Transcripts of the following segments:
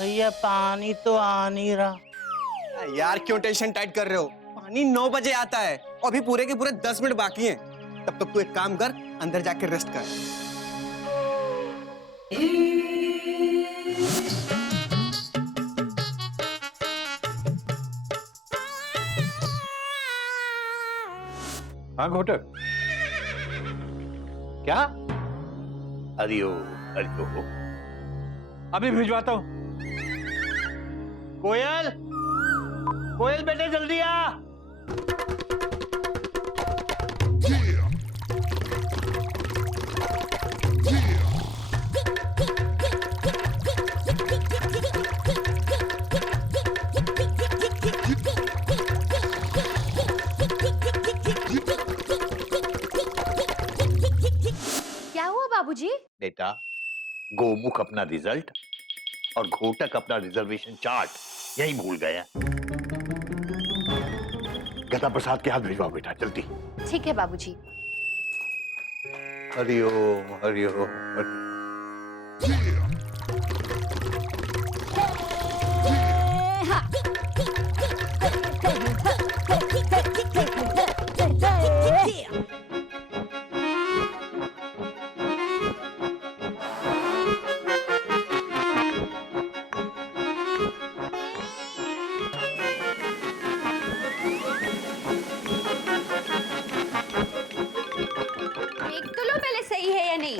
भैया पानी तो आ नहीं रहा। यार क्यों टेंशन टाइट कर रहे हो? पानी 9 बजे आता है और अभी पूरे के पूरे 10 मिनट बाकी हैं। तब तक तू एक काम कर, अंदर जाके रेस्ट कर। हाँ घोटक, क्या? हरिओ हरिओ, अभी भिजवाता हूँ। कोयल, कोयल बेटे जल्दी आ। क्या हुआ बाबूजी? बेटा, गोमुख अपना रिजल्ट और घोटक अपना रिजर्वेशन चार्ट यही भूल गया। गदा प्रसाद के हाथ भिजवाओ बेटा, जल्दी। ठीक है बाबूजी। हरिओम हरिओम देख तो लो पहले सही है या नहीं।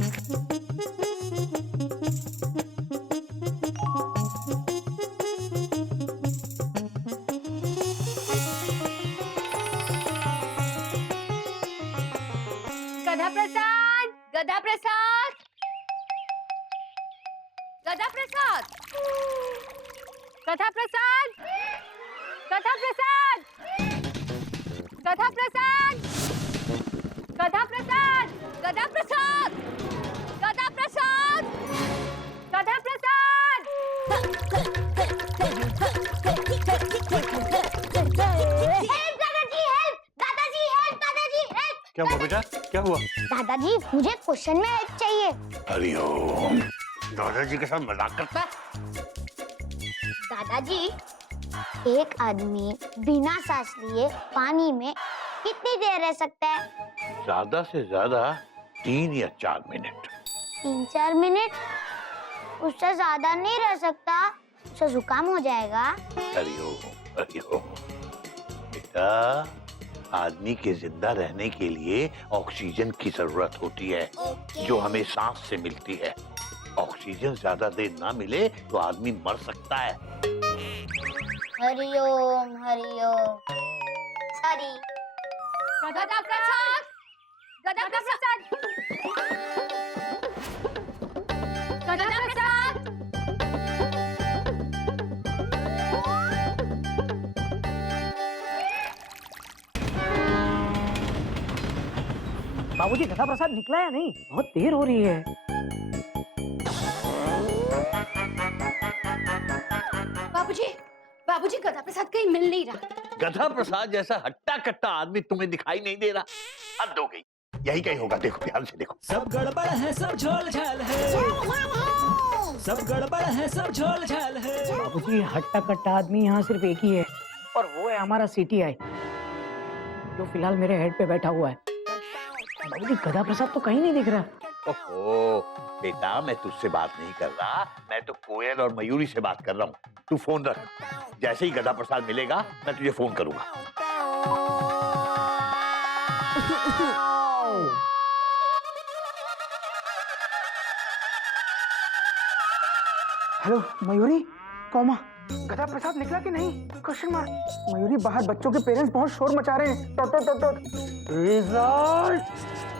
गधा प्रसाद, गधा प्रसाद, गधा प्रसाद, गधा प्रसाद, गधा प्रसाद, गधा प्रसाद, गधा प्रसाद, गधा प्रसाद, गधा प्रसाद, गधा प्रसाद। हेल्प दादाजी, हेल्प दादाजी, हेल्प दादाजी, हेल्प। क्या हुआ बेटा, क्या हुआ? दादाजी मुझे क्वेश्चन में हेल्प चाहिए। हरिओम, दादाजी के साथ मजाक करता? दादाजी, एक आदमी बिना सांस लिए पानी में कितनी देर रह सकता है? ज्यादा से ज्यादा 3 या 4 मिनट। 3-4 मिनट? उससे ज्यादा नहीं रह सकता, उससे जुकाम हो जाएगा। हरिओम हरिओम। बेटा, आदमी के जिंदा रहने के लिए ऑक्सीजन की जरूरत होती है, जो हमें सांस से मिलती है। ऑक्सीजन ज्यादा देर ना मिले तो आदमी मर सकता है। हरिओम हरिओम। सॉरी। गधा प्रसाद, गधा प्रसाद, गधा प्रसाद। बाबूजी गधा प्रसाद निकला या नहीं? बहुत देर हो रही है। बाबूजी, बाबूजी गधा प्रसाद कहीं मिल नहीं रहा। गधा प्रसाद जैसा हट्टा कट्टा आदमी तुम्हें दिखाई नहीं दे रहा? हद हो गई, यही कहीं होगा। देखो ध्यान से देखो। सब गड़बड़ है, सब झोल झाल है, सब गड़बड़ है, सब झोल झाल है। बाबूजी हट्टा कट्टा आदमी यहाँ सिर्फ एक ही है, और वो है हमारा CTI, जो फिलहाल मेरे हेड पे बैठा हुआ है। बाबूजी गधा प्रसाद तो कहीं नहीं दिख रहा। ओहो बेटा, मैं तुझसे बात नहीं कर रहा, मैं तो कोयल और मयूरी से बात कर रहा हूँ। तू फोन रख, जैसे ही गधा प्रसाद मिलेगा मैं तुझे फोन करूंगा। हेलो मयूरी, कौमा गधा प्रसाद निकला कि नहीं? Question mark. मयूरी, बाहर बच्चों के पेरेंट्स बहुत शोर मचा रहे हैं। टोट टोट टोट टोट। रिजल्ट।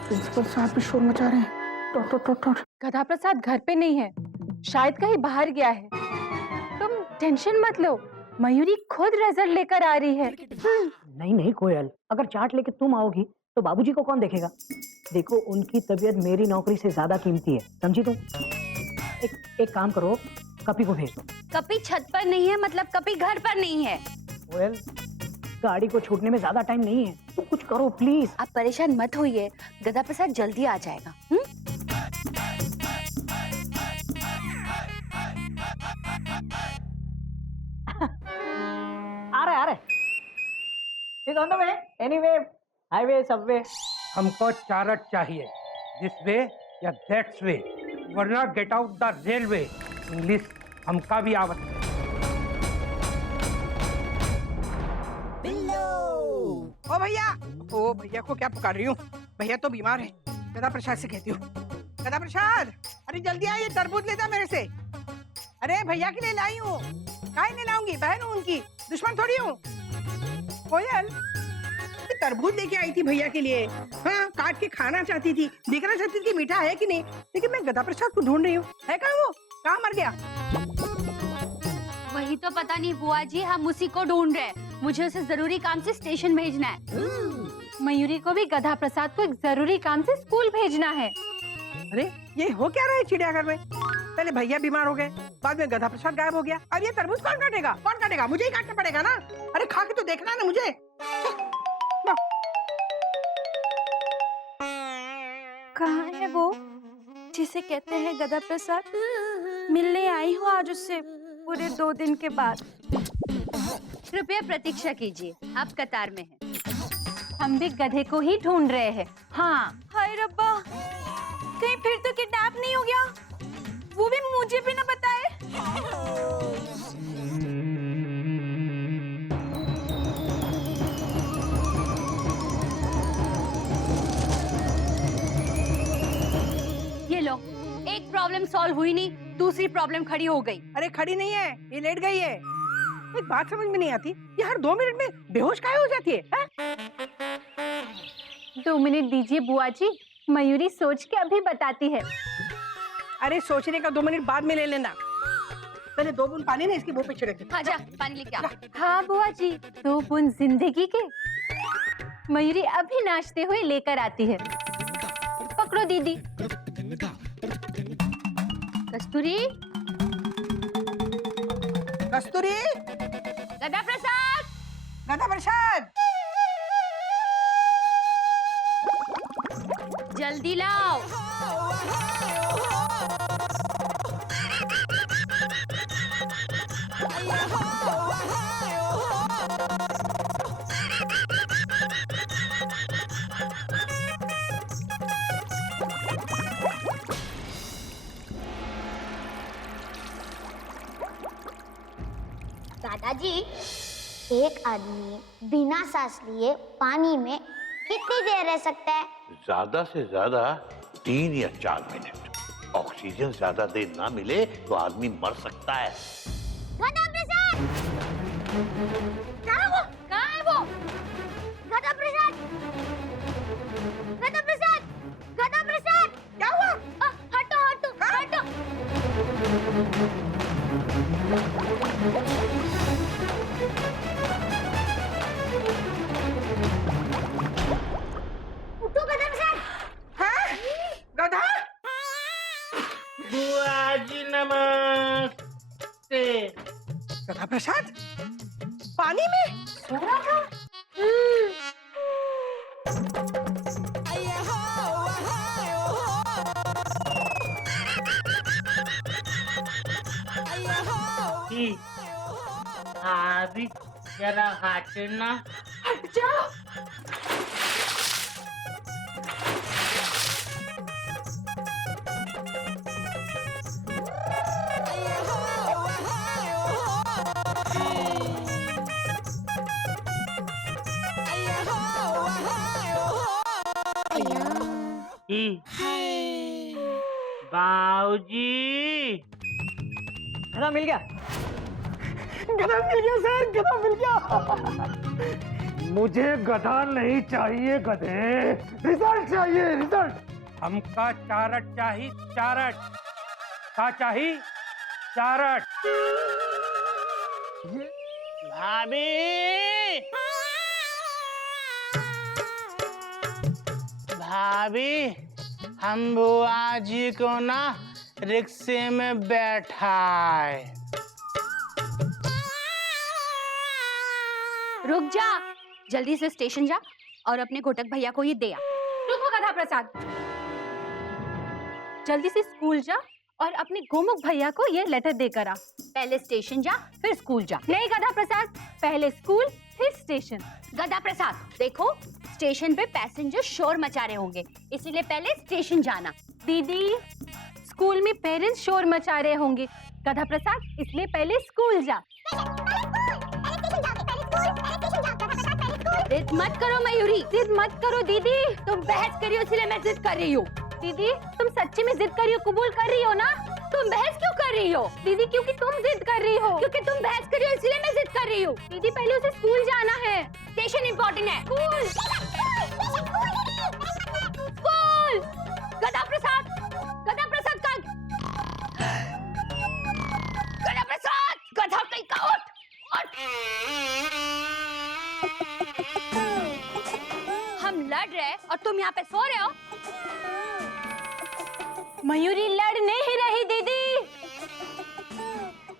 प्रिंसिपल साहब भी शोर मचा रहे हैं। टोट टोट टोट टोट। गधा प्रसाद घर पे नहीं है, शायद कहीं बाहर गया है। तुम टेंशन मत लो, मयूरी खुद रिजल्ट लेकर आ रही है। नहीं नहीं कोयल, अगर चार्ट लेके तुम आओगी तो बाबूजी को कौन देखेगा? देखो, उनकी तबीयत मेरी नौकरी से ज्यादा कीमती है, समझी तुम? एक काम करो, कपी को भेज दो। कपी छत पर नहीं है, मतलब कपी घर पर नहीं है। कोयल, गाड़ी को छूटने में ज्यादा टाइम नहीं है, तुम कुछ करो प्लीज। आप परेशान मत होइए, गधा प्रसाद जल्दी आ जाएगा। She's on the way. Anyway, highway, subway. हमको चारट चाहिए, दिस वे या दैट्स वे, वरना get out the railway. English हमका भी आवत है। ओ भैया को क्या पुकार रही हूँ? भैया तो बीमार है। गदा प्रसाद से कहती हूँ, गदा प्रसाद, अरे जल्दी आ, ये तरबूज ले जा मेरे से। अरे भैया के लिए लाई हूँ। काहे नहीं लाऊंगी, बहन हूँ उनकी, दुश्मन थोड़ी हूँ। कोयल, ये तरबूज लेके आई थी भैया के लिए। हाँ, काट के खाना चाहती थी, देखना चाहती थी कि मीठा है कि नहीं, लेकिन मैं गदा प्रसाद को ढूंढ रही हूँ। है कहाँ वो? कहाँ मर गया? वही तो पता नहीं बुआ जी, हम उसी को ढूंढ रहे हैं। मुझे उसे जरूरी काम से स्टेशन भेजना है। मयूरी को भी गधा प्रसाद को एक जरूरी काम से स्कूल भेजना है। अरे ये हो क्या रहा है चिड़ियाघर में? पहले भैया बीमार हो गए, बाद में गधा प्रसाद गायब हो गया। अब ये तरबूज कौन काटेगा? कौन काटेगा? मुझे ही काटना पड़ेगा ना। अरे खा के तो देखना ना मुझे। कहाँ है वो जिसे कहते हैं गधा प्रसाद? मिलने आई हूँ आज उससे पूरे 2 दिन के बाद। कृपया प्रतीक्षा कीजिए, आप कतार में हैं। हम भी गधे को ही ढूंढ रहे हैं। हाँ। हाय रब्बा, कहीं फिर तो किडनैप नहीं हो गया? वो भी मुझे भी ना बताए। ये लो, एक प्रॉब्लम सॉल्व हुई नहीं, दूसरी प्रॉब्लम खड़ी हो गई। अरे खड़ी नहीं है, ये लेट गई है। एक बात समझ में नहीं आती, ये हर 2 मिनट में बेहोश काहे हो जाती है? 2 मिनट दीजिए बुआ जी, मयूरी सोच के अभी बताती है। अरे सोचने का 2 मिनट बाद में ले लेना। पहले 2 बूंद पानी ना इसके मुंह पे छिड़क। हाँ जा, पानी लेके आ। हाँ बुआ जी, 2 बूंद जिंदगी के। मयूरी अभी नाचते हुए लेकर आती है। पकड़ो दीदी। कस्तूरी, कस्तूरी, गदा प्रसाद, गदा प्रसाद, जल्दी लाओ। दादाजी, एक आदमी बिना सांस लिए पानी में कितनी देर रह सकता है? ज्यादा से ज्यादा 3 या 4 मिनट। ऑक्सीजन ज्यादा देर ना मिले तो आदमी मर सकता है। गधा प्रसाद! कहाँ है वो? कहाँ है वो? गधा प्रसाद! गधा प्रसाद! गधा प्रसाद! क्या हुआ? हटो हटो हटो! उठो गधा प्रसाद! हाँ? गधा? बुआ जी नमस्ते। गधा प्रसाद पानी में सो रहा था? अभी जरा हटना। हट जाओ। बाऊजी, गधा मिल गया। गधा मिल गया सर, गधा मिल गया। मुझे गधा नहीं चाहिए गधे, रिजल्ट चाहिए, रिजल्ट। हमका चारट चाहिए, चारट। का चाहिए? चारट। भाभी, भाभी, हम बुआ जी को ना रिक्शे में बैठाए। रुक जा, जल्दी से स्टेशन जा और अपने घोटक भैया को ये दे आ। रुको गधा प्रसाद, जल्दी से स्कूल जा और अपने गोमुख भैया को ये लेटर देकर आ। पहले स्टेशन जा फिर स्कूल जा। नहीं गधा प्रसाद, पहले स्कूल फिर स्टेशन। गधा प्रसाद देखो, स्टेशन पे पैसेंजर शोर मचा रहे होंगे, इसीलिए पहले स्टेशन जाना। दीदी, स्कूल में पेरेंट्स शोर मचा रहे होंगे, गधा प्रसाद, इसलिए पहले स्कूल जा। जिद मत करो मयूरी, जिद मत करो दीदी। तुम बहस करी हो इसलिए मैं जिद कर रही हूँ। दीदी, तुम सच्ची में जिद कर रही हो, कबूल कर रही हो ना? तुम बहस क्यों कर रही हो? दीदी, क्योंकि तुम जिद कर रही हो। क्योंकि तुम बहस कर रही हो इसलिए मैं जिद कर रही हूँ। दीदी, पहले उसे स्कूल जाना है। स्टेशन इम्पोर्टेंट है। स्कूल। स्कूल। गधा प्रसाद, गधा प्रसाद का, गधा प्रसाद, गधा कहीं का उठ, उठ। हम लड़ रहे और तुम यहाँ पे सो रहे हो। मयूरी लड़ नहीं रही दीदी,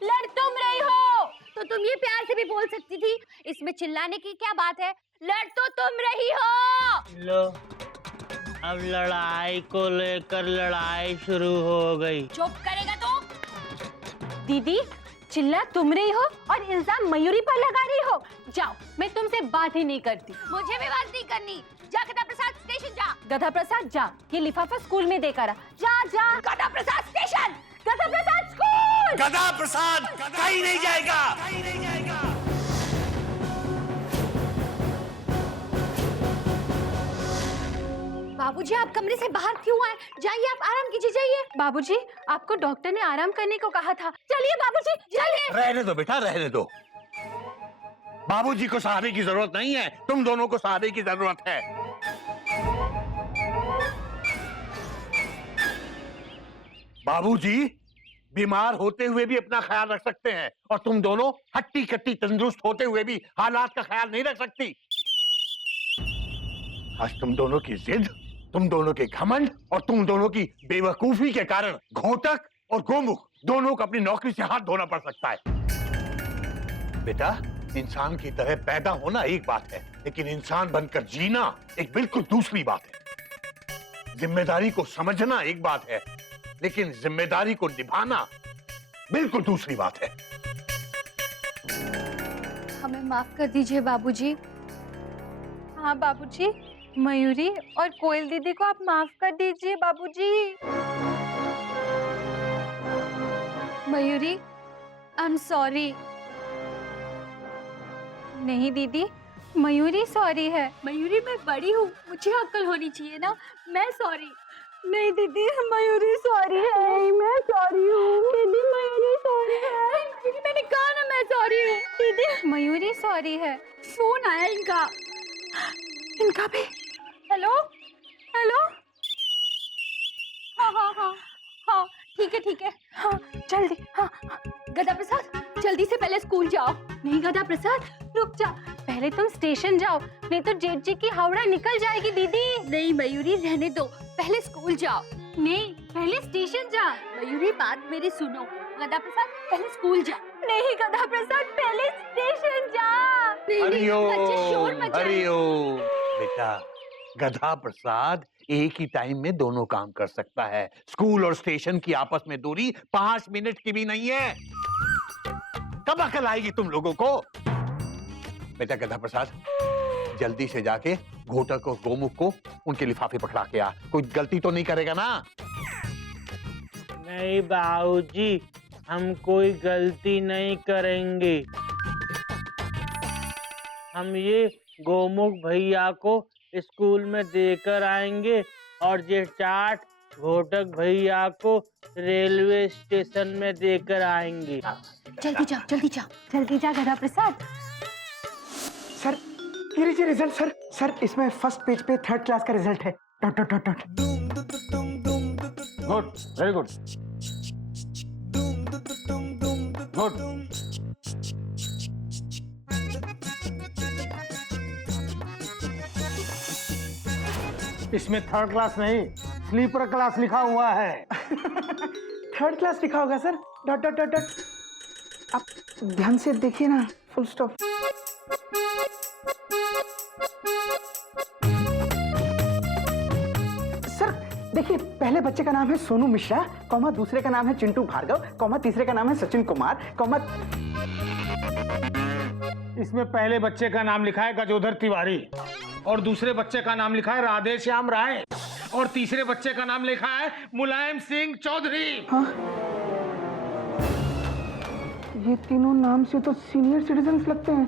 लड़ तुम रही हो। तो तुम ये प्यार से भी बोल सकती थी, इसमें चिल्लाने की क्या बात है? लड़ तो तुम रही हो। लो, अब लड़ाई को लेकर लड़ाई शुरू हो गई। चुप करेगा तो? दीदी, चिल्ला तुम रही हो और इल्जाम मयूरी पर लगा रही हो। जाओ, मैं तुमसे बात ही नहीं करती। मुझे भी बात नहीं करनी। जा गधा प्रसाद स्टेशन जा। गधा प्रसाद जा, ये लिफाफा स्कूल में देकर आ। जा जा। गधा प्रसाद स्टेशन। गधा प्रसाद स्कूल। गधा प्रसाद कहीं नहीं जाएगा। बाबूजी, आप कमरे से बाहर क्यों आए? जाइए, आप आराम कीजिए, जाइए। बाबूजी, आपको डॉक्टर ने आराम करने को कहा था। चलिए बाबूजी, चलिए। रहने दो बेटा, रहने दो। बाबूजी को सहारे की जरूरत नहीं है, तुम दोनों को सहारे की जरूरत है। बाबूजी बीमार होते हुए भी अपना ख्याल रख सकते हैं और तुम दोनों हट्टी कट्टी तंदुरुस्त होते हुए भी हालात का ख्याल नहीं रख सकती। आज तुम दोनों की जिद, तुम दोनों के घमंड और तुम दोनों की बेवकूफी के कारण घोटक और गोमुख दोनों को अपनी नौकरी से हाथ धोना पड़ सकता है। बेटा, इंसान की तरह पैदा होना एक बात है, लेकिन इंसान बनकर जीना एक बिल्कुल दूसरी बात है। जिम्मेदारी को समझना एक बात है, लेकिन जिम्मेदारी को निभाना बिल्कुल दूसरी बात है। हमें माफ कर दीजिए बाबूजी। हाँ बाबूजी, मयूरी और कोयल दीदी को आप माफ कर दीजिए बाबूजी। Mayuri, I am sorry. नहीं दीदी, मयूरी सॉरी है। मयूरी, मैं बड़ी हूँ, मुझे अक्ल होनी चाहिए ना। मैं सॉरी। नहीं दीदी, मयूरी सॉरी है। नहीं, मैं सॉरी हूँ। दीदी, मयूरी सॉरी है। दीदी, मैंने कहा ना मैं सॉरी हूँ। दीदी, मयूरी सॉरी है। फोन आया इनका। इनका भी। Hello, hello. हाँ हाँ हाँ हाँ, ठीक है ठीक है। हाँ, जल्दी। हाँ। गधा प्रसाद, जल्दी से पहले स्कूल जाओ। नहीं गधा प्रसाद, रुक जा। पहले तुम स्टेशन जाओ, नहीं तो जेठ जी की हावड़ा निकल जाएगी दीदी। नहीं मयूरी, रहने दो, पहले स्कूल जाओ। नहीं, पहले स्टेशन जा। मयूरी, बात मेरी सुनो। गधा प्रसाद, पहले स्कूल जा। नहीं गधा प्रसाद, पहले स्टेशन जा। बच्चे शोर मचाएं। हरिओम। बेटा, गधा प्रसाद एक ही टाइम में दोनों काम कर सकता है। स्कूल और स्टेशन की आपस में दूरी 5 मिनट की भी नहीं है। कब अकल आएगी तुम लोगों को? बेटा गधा प्रसाद, जल्दी से जाके घोटक और गोमुख को उनके लिफाफे पकड़ा के आ। कोई गलती तो नहीं करेगा ना? नहीं बाबूजी, हम कोई गलती नहीं करेंगे। हम ये गोमुख भैया को स्कूल में देकर आएंगे और ये चाट घोटक भैया को रेलवे स्टेशन में देकर आएंगे। जल्दी जाओ, जल्दी जाओ, जल्दी जा गधा प्रसाद। सर, ये लीजिए रिजल्ट। सर, इसमें फर्स्ट पेज पे 3rd क्लास का रिजल्ट है। Dot dot dot dot. Good, very good, good. इसमें 3rd क्लास नहीं, स्लीपर क्लास लिखा हुआ है। 3rd क्लास लिखा होगा sir. Dot dot dot dot. आप ध्यान से देखिए ना, फुल स्टॉप। सर, देखिए, पहले बच्चे का नाम है सोनू मिश्रा, कॉमा दूसरे का नाम है चिंटू भार्गव, कॉमा तीसरे का नाम है सचिन कुमार, कॉमा। इसमें पहले बच्चे का नाम लिखा है गजोधर तिवारी और दूसरे बच्चे का नाम लिखा है राधे श्याम राय और तीसरे बच्चे का नाम लिखा है मुलायम सिंह चौधरी। हाँ? ये तीनों नाम से तो सीनियर सिटीजन्स लगते हैं।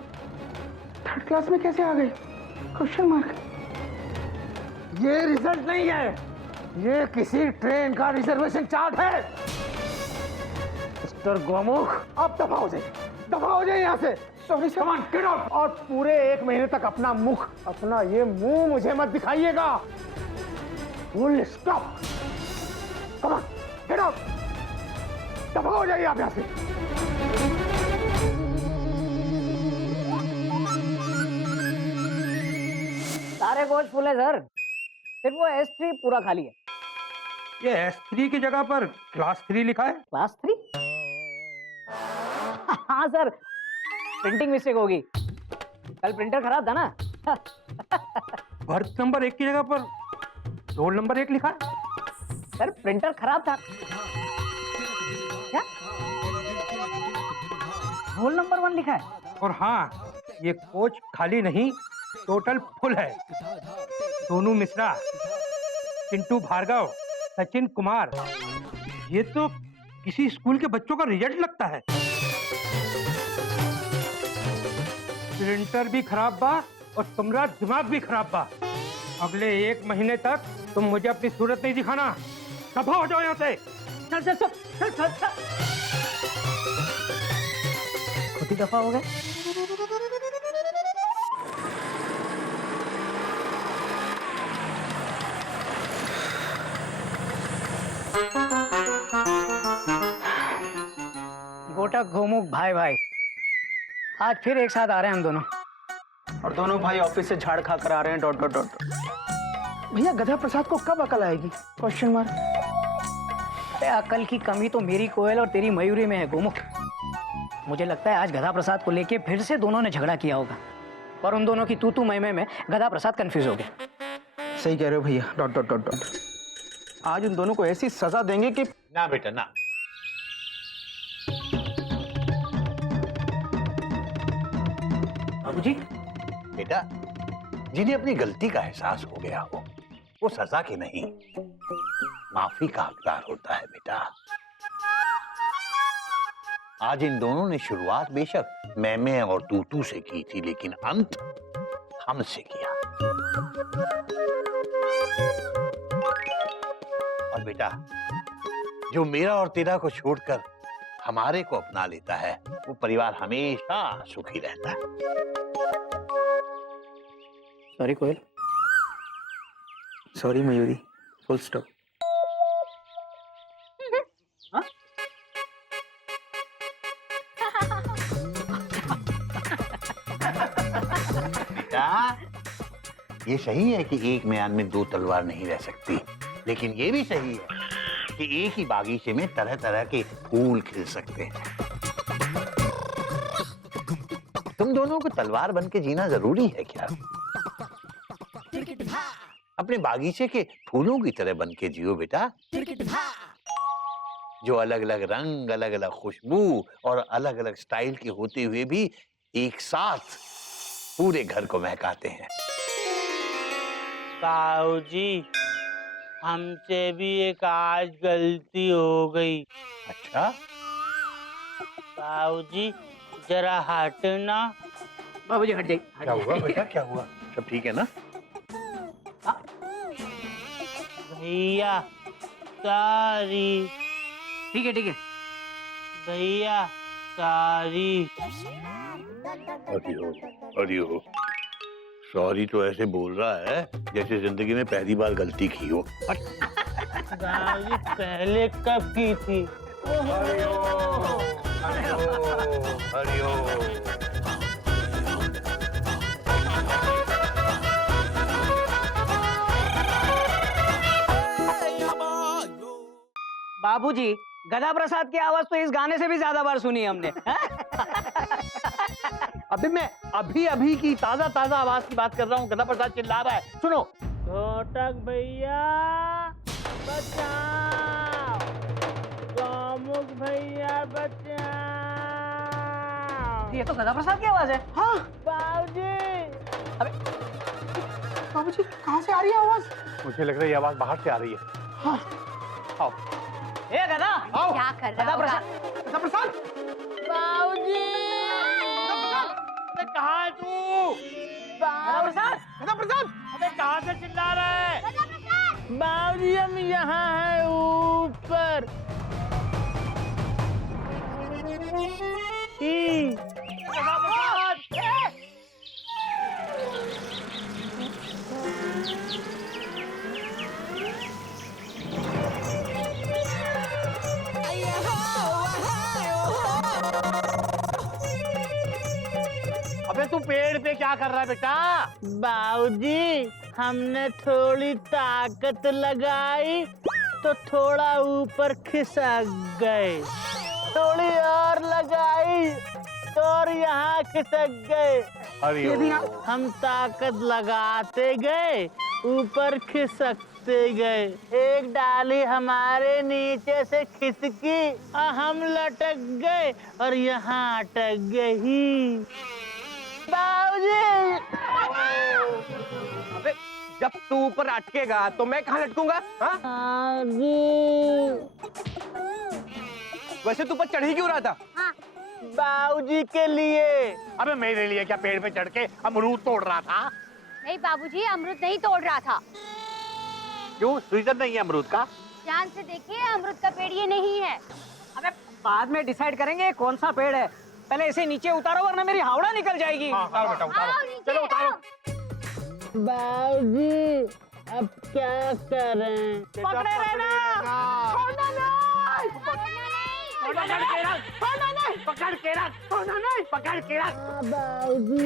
थर्ड क्लास में कैसे आ गए? Question mark. ये रिजल्ट नहीं है, ये किसी ट्रेन का रिजर्वेशन चार्ट है। मिस्टर गोमुख, अब दफा हो जाए यहाँ से। Sorry sir. Come on, get out. और पूरे 1 महीने तक अपना ये मुंह मुझे मत दिखाइएगा। Full stop. Come on, get out. दफा हो जाइए आप यहाँ से। सारे कोच फुल है सर, सिर्फ वो S3 पूरा खाली है। ये S3 की जगह पर क्लास 3 लिखा है। क्लास 3? हाँ सर, प्रिंटिंग मिस्टेक होगी, कल प्रिंटर खराब था ना। बर्थ नंबर 1 की जगह पर रोल नंबर 1 लिखा है। सर प्रिंटर खराब था। क्या? रोल नंबर 1 लिखा है। और हाँ, ये कोच खाली नहीं, टोटल फुल है। सोनू मिश्रा, चिंटू भार्गव, सचिन कुमार, ये तो किसी स्कूल के बच्चों का रिजल्ट लगता है। प्रिंटर भी खराब बा और तुम्हारा दिमाग भी खराब बा। अगले 1 महीने तक तुम मुझे अपनी सूरत नहीं दिखाना। दफा हो जाओ यहाँ से। सर खुद ही दफा हो गए। गोटक गोमुख भाई आज फिर एक साथ आ रहे हैं हम दोनों। और दोनों भाई ऑफिस से झाड़ खा कर आ रहे हैं। Dot dot dot. भैया, गधा प्रसाद को कब अकल आएगी? Question mark. अरे अकल की कमी तो मेरी कोयल और तेरी मयूरी में है गोमुख। मुझे लगता है आज गधा प्रसाद को लेके फिर से दोनों ने झगड़ा किया होगा और उन दोनों की तू मैं में गधा प्रसाद कंफ्यूज हो गया। सही कह रहे हो भैया। Dot dot dot dot. आज उन दोनों को ऐसी सजा देंगे कि ना बेटा ना। बाबूजी, बेटा, जिन्हें अपनी गलती का एहसास हो गया हो, वो सजा के नहीं, माफी का हकदार होता है बेटा। आज इन दोनों ने शुरुआत बेशक मैं और तू से की थी, लेकिन अंत हमसे किया। और बेटा, जो मेरा और तेरा को छोड़कर हमारे को अपना लेता है, वो परिवार हमेशा सुखी रहता है। Sorry Koyal. Sorry Mayuri. Full stop. बेटा, ये सही है कि एक म्यान में 2 तलवार नहीं रह सकती, लेकिन ये भी सही है कि एक ही बागीचे में तरह तरह के फूल खिल सकते हैं। तुम दोनों को तलवार बन के जीना जरूरी है क्या? अपने बागीचे के फूलों की तरह बन के जियो बेटा, जो अलग अलग रंग, अलग अलग खुशबू और अलग अलग स्टाइल के होते हुए भी एक साथ पूरे घर को महकाते हैं। बाबूजी, हमसे भी एक आज गलती हो गई। अच्छा? बाबूजी, जरा हटना। बाबूजी हट जाइए। क्या हुआ बेटा, क्या हुआ? सब ठीक है ना? भैया सॉरी। ठीक है भैया सॉरी। अरे हो, सॉरी तो ऐसे बोल रहा है जैसे जिंदगी में पहली बार गलती की हो। बाबूजी, पहले कब की थी? हरिओ। बाबूजी, गधा प्रसाद की आवाज तो इस गाने से भी ज्यादा बार सुनी हमने। अभी मैं अभी की ताजा आवाज की बात कर रहा हूँ। गधा प्रसाद चिल्ला रहा है, सुनो। घोटक भैया, बचाओ, गौमुख भैया बचाओ। ये तो गधा प्रसाद की आवाज है। हाँ बाबूजी, बाबूजी कहाँ से आ रही है आवाज? मुझे लग रहा है ये आवाज बाहर से आ रही है। हाँ आओ। ए गधा, क्या कर रहा गधा होगा? प्रसाद। गधा प्रसाद, बाबूजी, अबे कहाँ है तू? गधा प्रसाद, गधा प्रसाद, अबे कहाँ से चिल्ला रहा है? बाबूजी हम यहाँ हैं ऊपर। गधा प्रसाद, अबे तू पेड़ पे क्या कर रहा है बेटा? बाबूजी हमने थोड़ी ताकत लगाई तो थोड़ा ऊपर खिसक गए, थोड़ी और लगाई तो और यहाँ खिसक गए। अरे हम ताकत लगाते गए, ऊपर खिसकते गए। एक डाली हमारे नीचे से खिसकी और हम लटक गए और यहाँ अटक गई। बाबूजी, अबे जब तू ऊपर अटकेगा तो मैं कहाँ लटकूंगा? हाँ? वैसे तू ऊपर चढ़ ही क्यों रहा था? बाबूजी के लिए। अबे मेरे लिए क्या पेड़ पे चढ़ के अमरूद तोड़ रहा था? नहीं बाबूजी, अमरूद नहीं तोड़ रहा था। क्यों, सीजन नहीं है अमरूद का? ध्यान से देखिए, अमरूद का पेड़ ये नहीं है। अबे बाद में डिसाइड करेंगे कौन सा पेड़ है। पहले इसे नीचे उतारो वरना मेरी हावड़ा निकल जाएगी। हाँ, उतारो बेटा, उतारो। आओ नीचे, चलो उतारो। बाबूजी अब क्या करें? पकड़े रहना। छोड़ना नहीं। पकड़ के रख, पकड़ के रख, पकड़ के रख। बाबूजी,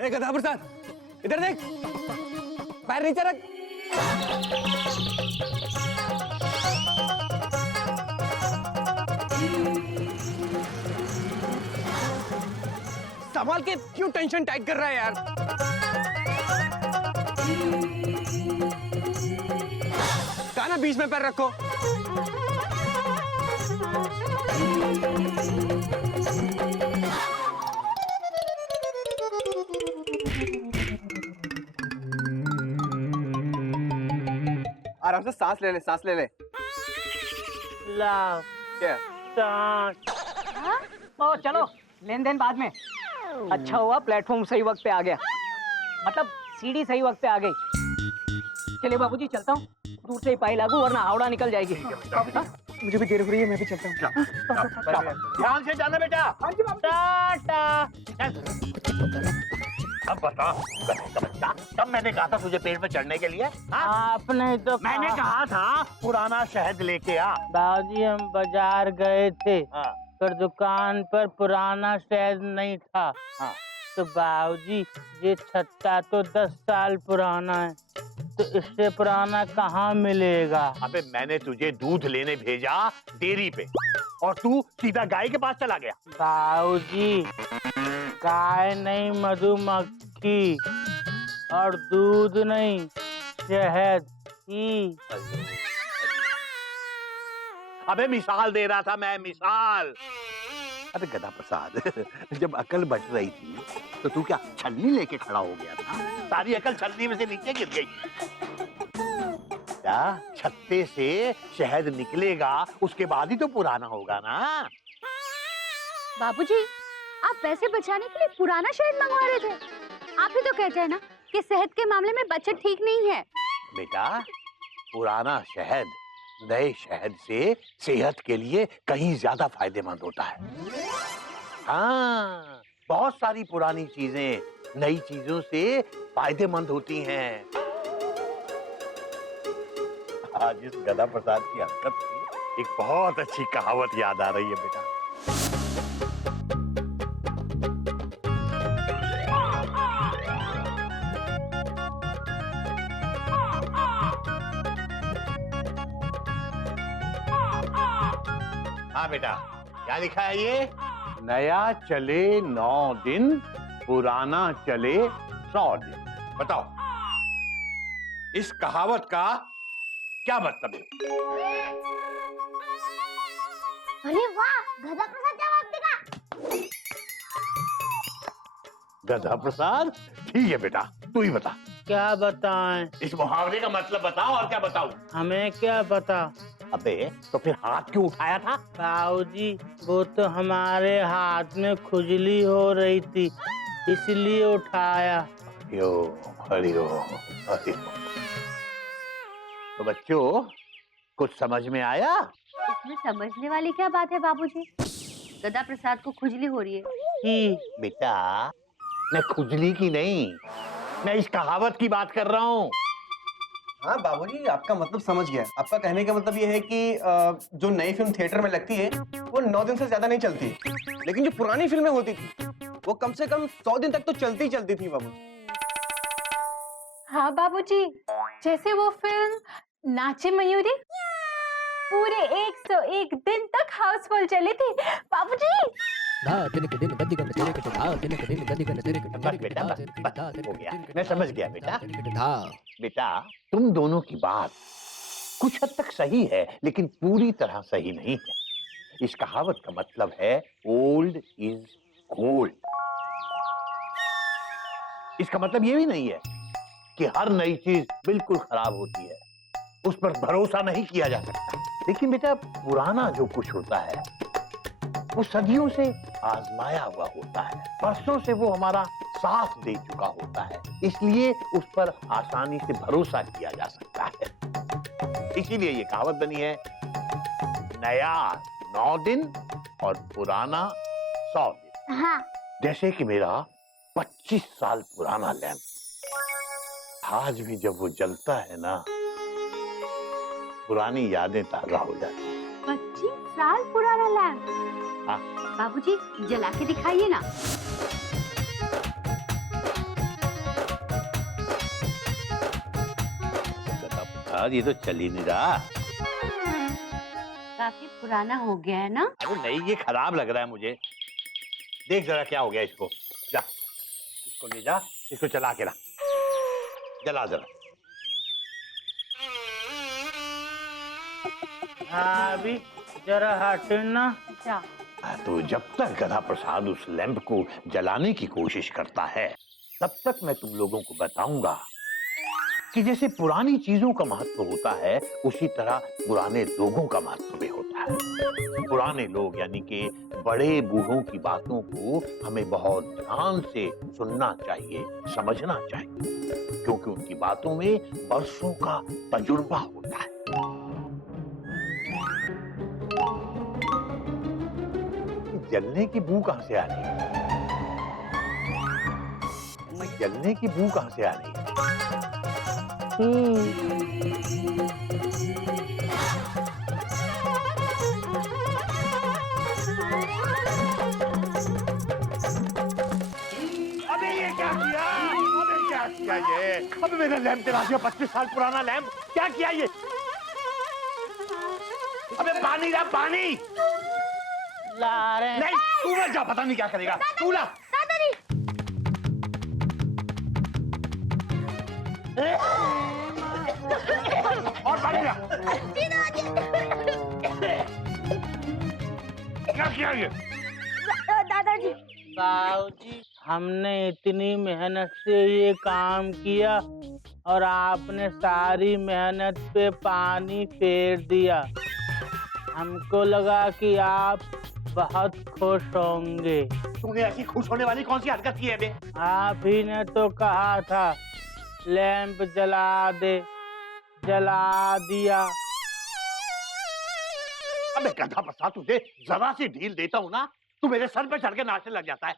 ए गधा प्रसाद, इधर देख, पैर नीचे रख। संभाल के क्यों टेंशन टाइट कर रहा है यार? कहा ना बीच में पैर रखो। आराम से सांस ले ले, सांस ले ले। लाओ क्या? सांस। ओ चलो लेन देन बाद में। अच्छा हुआ प्लेटफॉर्म सही वक्त पे आ गया, मतलब सीढ़ी सही वक्त पे आ गई। चलिए बाबूजी चलता हूँ, दूर से ही पाई लागू वरना हावड़ा निकल जाएगी। हाँ? मुझे भी देर हो रही है, मैं भी चलता हूँ। ध्यान से जाना बेटा। टाटा। अब बता, बच्चा, तब मैंने कहा था तुझे पेड़ पे चढ़ने के लिए। हाँ? आपने तो मैंने कहा था पुराना शहद लेके आ। बाबूजी हम बाजार गए थे, हाँ। पर दुकान पर पुराना शहद नहीं था। हाँ। तो बाबूजी ये छत्ता तो 10 साल पुराना है, तो इससे पुराना कहाँ मिलेगा? अबे मैंने तुझे दूध लेने भेजा डेयरी पे और तू सीधा गाय के पास चला गया। बाबूजी गाय नहीं, मधुमक्खी, और दूध नहीं, शहद ही। अबे मिसाल दे रहा था मैं, मिसाल। अबे गधा प्रसाद, जब अकल बच रही थी तो तू क्या छलनी लेके खड़ा हो गया था? सारी अकल छलनी में से नीचे गिर गई। क्या छत्ते से शहद निकलेगा उसके बाद ही तो पुराना होगा ना? बाबूजी आप पैसे बचाने के लिए पुराना शहद मंगवा रहे थे। आप ही तो कहते हैं ना कि सेहत के मामले में बचत ठीक नहीं है। बेटा पुराना शहद नए शहद से सेहत के लिए कहीं ज्यादा फायदेमंद होता है। हाँ, बहुत सारी पुरानी चीजें नई चीजों से फायदेमंद होती हैं। आज इस गधा प्रसाद की हरकत से एक बहुत अच्छी कहावत याद आ रही है बेटा। हाँ बेटा, क्या लिखा है ये? नया चले 9 दिन, पुराना चले 100 दिन। बताओ इस कहावत का क्या मतलब है? अरे वाह, गधा प्रसाद जवाब देगा। गधा प्रसाद, ठीक है बेटा, तू ही बता। क्या बताएं? इस मुहावरे का मतलब बताओ और क्या बताऊं? हमें क्या पता। अबे तो फिर हाथ क्यों उठाया था? बाबूजी, वो तो हमारे हाथ में खुजली हो रही थी, इसलिए उठाया। हरिओम। तो बच्चों, कुछ समझ में आया? इसमें समझने वाली क्या बात है बाबूजी? गधा प्रसाद को खुजली हो रही है। बेटा, मैं खुजली की नहीं, मैं इस कहावत की बात कर रहा हूँ। हाँ बाबूजी, आपका मतलब समझ गया। आपका कहने का मतलब ये है कि जो नई फिल्म थिएटर में लगती है वो 9 दिन से ज्यादा नहीं चलती, लेकिन जो पुरानी फिल्में होती थी वो कम से कम 100 दिन तक तो चलती ही चलती थी बाबूजी। हाँ बाबूजी, जैसे वो फिल्म नाचे मयूरी पूरे 101 दिन तक हाउसफुल चली थी बाबूजी। बस बेटा, बस हो गया, मैं समझ गया बेटा। बेटा, तुम दोनों की बात कुछ हद तक सही है, लेकिन पूरी तरह सही नहीं है। इस कहावत का मतलब है ओल्ड इज गोल्ड। इसका मतलब ये भी नहीं है कि हर नई चीज बिल्कुल खराब होती है, उस पर भरोसा नहीं किया जा सकता। लेकिन बेटा, पुराना जो कुछ होता है वो सदियों से आजमाया हुआ होता है, बरसों से वो हमारा साथ दे चुका होता है, इसलिए उस पर आसानी से भरोसा किया जा सकता है। इसीलिए ये कहावत बनी है, नया 9 दिन और पुराना 100 दिन। हाँ। जैसे कि मेरा 25 साल पुराना लैंप आज भी जब वो जलता है ना, पुरानी यादें ताजा हो जाती हैं। 25 साल पुराना लैंप? हाँ। बाबूजी, जला के दिखाइए ना। ये तो चल ही नहीं रहा। काफी पुराना हो गया है ना? अरे नहीं, ये खराब लग रहा है मुझे। देख जरा क्या हो गया इसको। जा, इसको ले जा, इसको चला के ला, जला जरा। हाँ, अभी जरा हटना। अच्छा। तो जब तक गधा प्रसाद उस लैंप को जलाने की कोशिश करता है, तब तक मैं तुम लोगों को बताऊंगा कि जैसे पुरानी चीजों का महत्व होता है, उसी तरह पुराने लोगों का महत्व भी होता है। पुराने लोग यानी कि बड़े बूढ़ों की बातों को हमें बहुत ध्यान से सुनना चाहिए, समझना चाहिए, क्योंकि उनकी बातों में बरसों का तजुर्बा होता है। जलने की बू कहां से आ रही है? जलने की बू कहां से आ रही है? अबे ये क्या किया? अबे क्या किया ये? अबे मेरा लैंप जला दिया, 25 साल पुराना लैंप। क्या किया ये? अबे पानी ला, पानी ला रहे। नहीं, तू मत जा, पता नहीं क्या करेगा। तू ला। और पानी ला। क्या किया ये? दादाजी। बाबूजी, हमने इतनी मेहनत से ये काम किया और आपने सारी मेहनत पे पानी फेर दिया। हमको लगा कि आप बहुत खुश होंगे। तूने ऐसी खुश होने वाली कौन सी हरकत की है बे? आप ही ने तो कहा था लैंप जला दे, जला दिया। अबे गधा प्रसाद, तुझे जरा सी ढील देता हूँ ना, तू मेरे सर पे चढ़ के नाचने लग जाता है।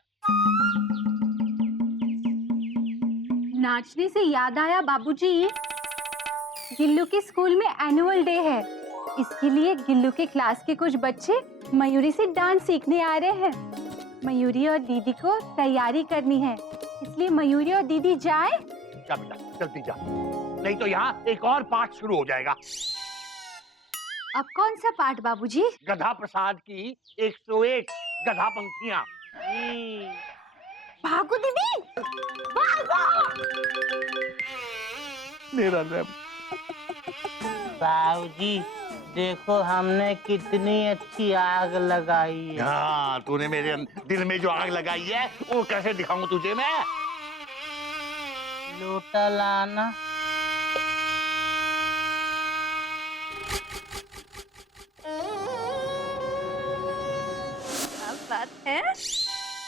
नाचने से याद आया बाबूजी, गिल्लू के स्कूल में एनुअल डे है, इसके लिए गिल्लू के क्लास के कुछ बच्चे मयूरी से डांस सीखने आ रहे हैं। मयूरी और दीदी को तैयारी करनी है, इसलिए मयूरी और दीदी जाए। जा बेटा, जल्दी जा, नहीं तो यहाँ एक और पाठ शुरू हो जाएगा। अब कौन सा पाठ बाबूजी? गधा प्रसाद की 101 गधा पंक्तियां। भागो दीदी, भागो। मेरा रैम। बाबूजी देखो हमने कितनी अच्छी आग लगाई है। हाँ, तूने मेरे दिल में जो आग लगाई है वो कैसे दिखाऊं तुझे मैं? लोटा लाना। क्या बात है,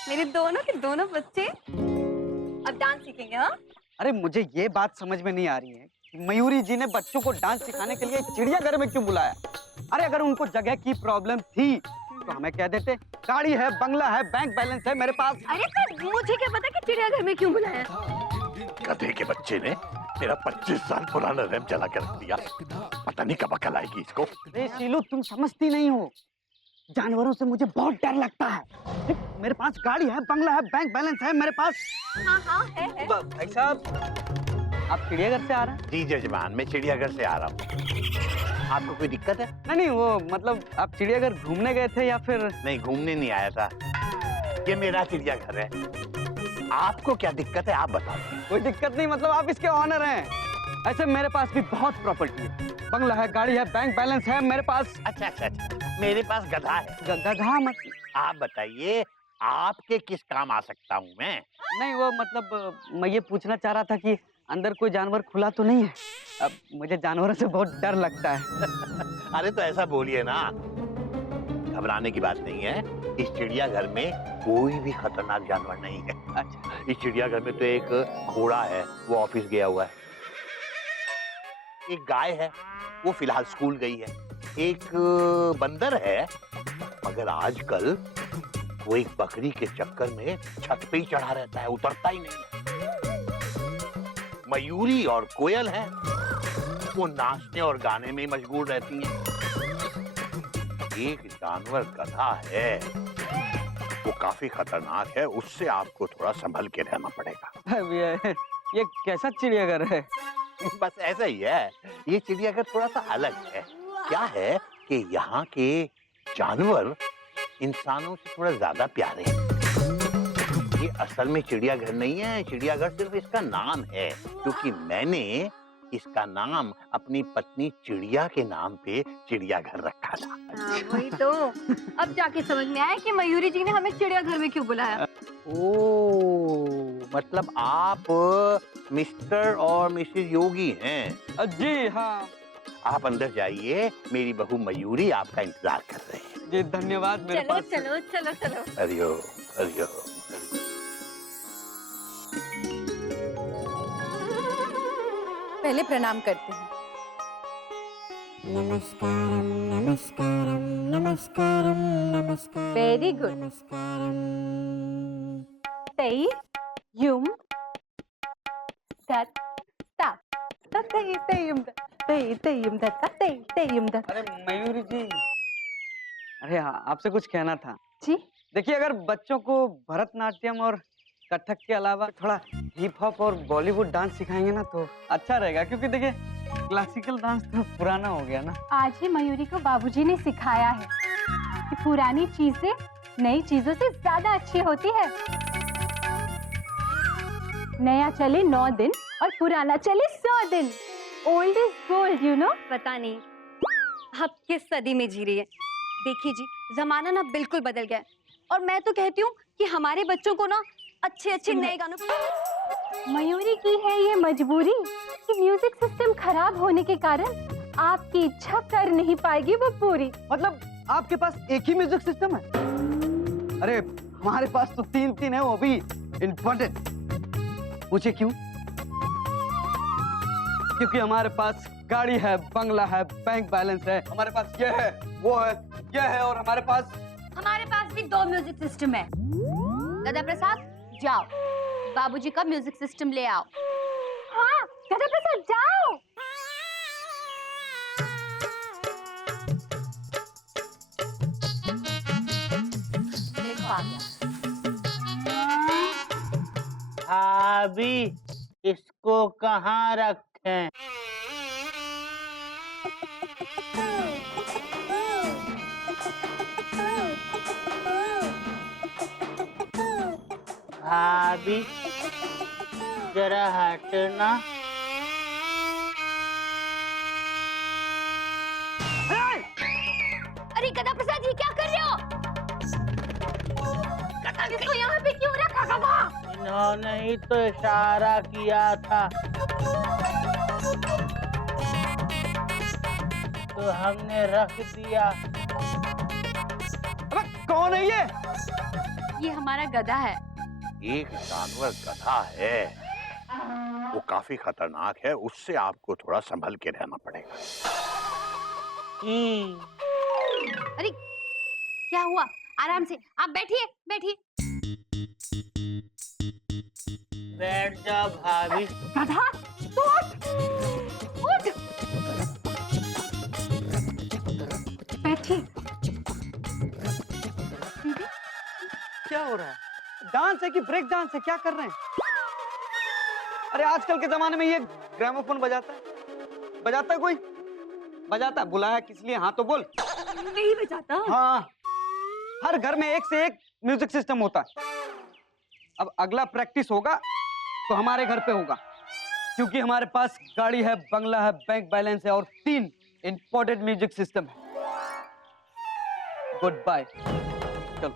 मेरे दोनों के दोनों बच्चे अब डांस सीखेंगे। हाँ, अरे मुझे ये बात समझ में नहीं आ रही है कि मयूरी जी ने बच्चों को डांस सिखाने के लिए चिड़ियाघर में क्यों बुलाया। अरे अगर उनको जगह की प्रॉब्लम थी तो हमें कह देते, गाड़ी है, बंगला है, बैंक बैलेंस है मेरे पास। अरे पर मुझे क्या पता कि चिड़ियाघर में क्यों बुलाया। गधे के बच्चे ने मेरा 25 साल पुराना रैम जला कर रख दिया। पता नहीं कब अकल आएगी इसको। अरे शीलू तुम समझती नहीं हो, जानवरों से मुझे बहुत डर लगता है। मेरे पास गाड़ी है, बंगला है, बैंक बैलेंस है मेरे पास। हाँ है। भाई साहब आप चिड़ियाघर से आ रहे हैं? जी जजमान, मैं चिड़ियाघर से आ रहा हूँ। आपको कोई दिक्कत है? नहीं वो मतलब आप चिड़ियाघर घूमने गए थे या फिर? नहीं, घूमने नहीं आया था। ये मेरा चिड़ियाघर है। आपको क्या दिक्कत है आप बताओ। कोई दिक्कत नहीं, मतलब आप इसके ऑनर हैं। ऐसे मेरे पास भी बहुत प्रॉपर्टी है, बंगला है, गाड़ी है, बैंक बैलेंस है मेरे पास। अच्छा, मेरे पास गधा है। गधा मतलब? आप बताइए आपके किस काम आ सकता हूँ मैं? नहीं वो मतलब मैं ये पूछना चाह रहा था कि अंदर कोई जानवर खुला तो नहीं है? अब मुझे जानवरों से बहुत डर लगता है। अरे तो ऐसा बोलिए ना, घबराने की बात नहीं है। इस चिड़ियाघर में कोई भी खतरनाक जानवर नहीं है। अच्छा, इस चिड़ियाघर में तो एक घोड़ा है, वो ऑफिस गया हुआ है। एक गाय है, वो फिलहाल स्कूल गई है। एक बंदर है, मगर आजकल वो एक बकरी के चक्कर में छत पे ही चढ़ा रहता है, उतरता ही नहीं। मयूरी और कोयल है, वो नाचने और गाने में ही मशगूल रहती हैं। एक जानवर गधा है, वो काफी खतरनाक है, उससे आपको थोड़ा संभल के रहना पड़ेगा। ये कैसा चिड़ियाघर है? बस ऐसा ही है। ये चिड़ियाघर थोड़ा सा अलग है। क्या है कि यहाँ के जानवर इंसानों से थोड़ा ज्यादा प्यारे हैं। ये असल में चिड़ियाघर नहीं है, चिड़ियाघर सिर्फ इसका नाम है, क्योंकि मैंने इसका नाम अपनी पत्नी चिड़िया के नाम पे चिड़ियाघर रखा था। वही तो अब जाके समझ में आया कि मयूरी जी ने हमें चिड़ियाघर में क्यों बुलाया। ओह, मतलब आप मिस्टर और मिसेस योगी हैं? जी हाँ। आप अंदर जाइए, मेरी बहू मयूरी आपका इंतजार कर रहे हैं। जी धन्यवाद। मेरे चलो पास चलो चलो चलो। हरिओ हरिओ। पहले प्रणाम करते हैं। नमस्कारम नमस्कारम नमस्कारम नमस्कारम। Very good. नमस्कारम। तई युम दत ता तई तयुम तई तयुम दत तई तयुम दत। अरे मयूरी जी, अरे हाँ आपसे कुछ कहना था। जी देखिए, अगर बच्चों को भरतनाट्यम और कथक के अलावा थोड़ा हिप हॉप और बॉलीवुड डांस सिखाएंगे ना तो अच्छा रहेगा, क्योंकि देखिए क्लासिकल डांस तो पुराना हो गया ना। आज ही मयूरी को बाबूजी ने सिखाया है कि पुरानी चीजें नई चीजों से ज्यादा अच्छी होती है। नया चले 9 दिन और पुराना चले 100 दिन। Old is gold, you know. पता नहीं आप किस सदी में जी रही है। देखिए जी, जमाना ना बिल्कुल बदल गया है। और मैं तो कहती हूँ कि हमारे बच्चों को ना अच्छे अच्छे नए गानों। मयूरी की है ये मजबूरी कि म्यूजिक सिस्टम खराब होने के कारण आपकी इच्छा कर नहीं पाएगी वो पूरी। मतलब आपके पास एक ही म्यूजिक सिस्टम है? अरे हमारे पास तो 3 है, वो भी इम्पोर्टेंट। पूछे क्यों? क्योंकि हमारे पास गाड़ी है, बंगला है, बैंक बैलेंस है, हमारे पास ये है, वो है, ये है, और हमारे पास भी 2 म्यूजिक सिस्टम है। गदा प्रसाद जाओ, बाबूजी का म्यूजिक सिस्टम ले आओ। हाँ गदा प्रसाद जाओ। देखो आ गया। भाभी इसको कहाँ रखें? भाभी जरा हटना। अरे गधा प्रसाद ये क्या कर रहे हो? इसको यहाँ पे क्यों रखा गधा? इन्होंने ही तो इशारा किया था तो हमने रख दिया। अबे कौन है ये हमारा गधा है। एक जानवर गधा है, वो काफी खतरनाक है, उससे आपको थोड़ा संभल के रहना पड़ेगा। अरे क्या हुआ? आराम से आप बैठिए बैठिए। बैठ जा भाभी। गधा तू उठ उठ बैठिए। क्या हो रहा है? डांस है कि ब्रेक डांस है? क्या कर रहे हैं? अरे आजकल के जमाने में ये ग्रामोफोन बजाता है? बजाता है कोई? बजाता है? बुलाया किस लिए? हाँ तो बोल। नहीं बजाता। हाँ, हर घर में एक से एक म्यूजिक सिस्टम होता है। अब अगला प्रैक्टिस होगा तो हमारे घर पे होगा, क्योंकि हमारे पास गाड़ी है, बंगला है, बैंक बैलेंस है और 3 इंपोर्टेड म्यूजिक सिस्टम है। Good bye. चलो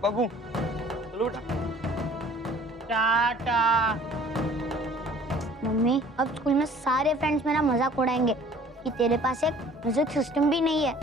बाबू, चलो बेटा। टाटा। मम्मी अब स्कूल में सारे फ्रेंड्स मेरा मजाक उड़ाएंगे कि तेरे पास एक म्यूजिक सिस्टम भी नहीं है।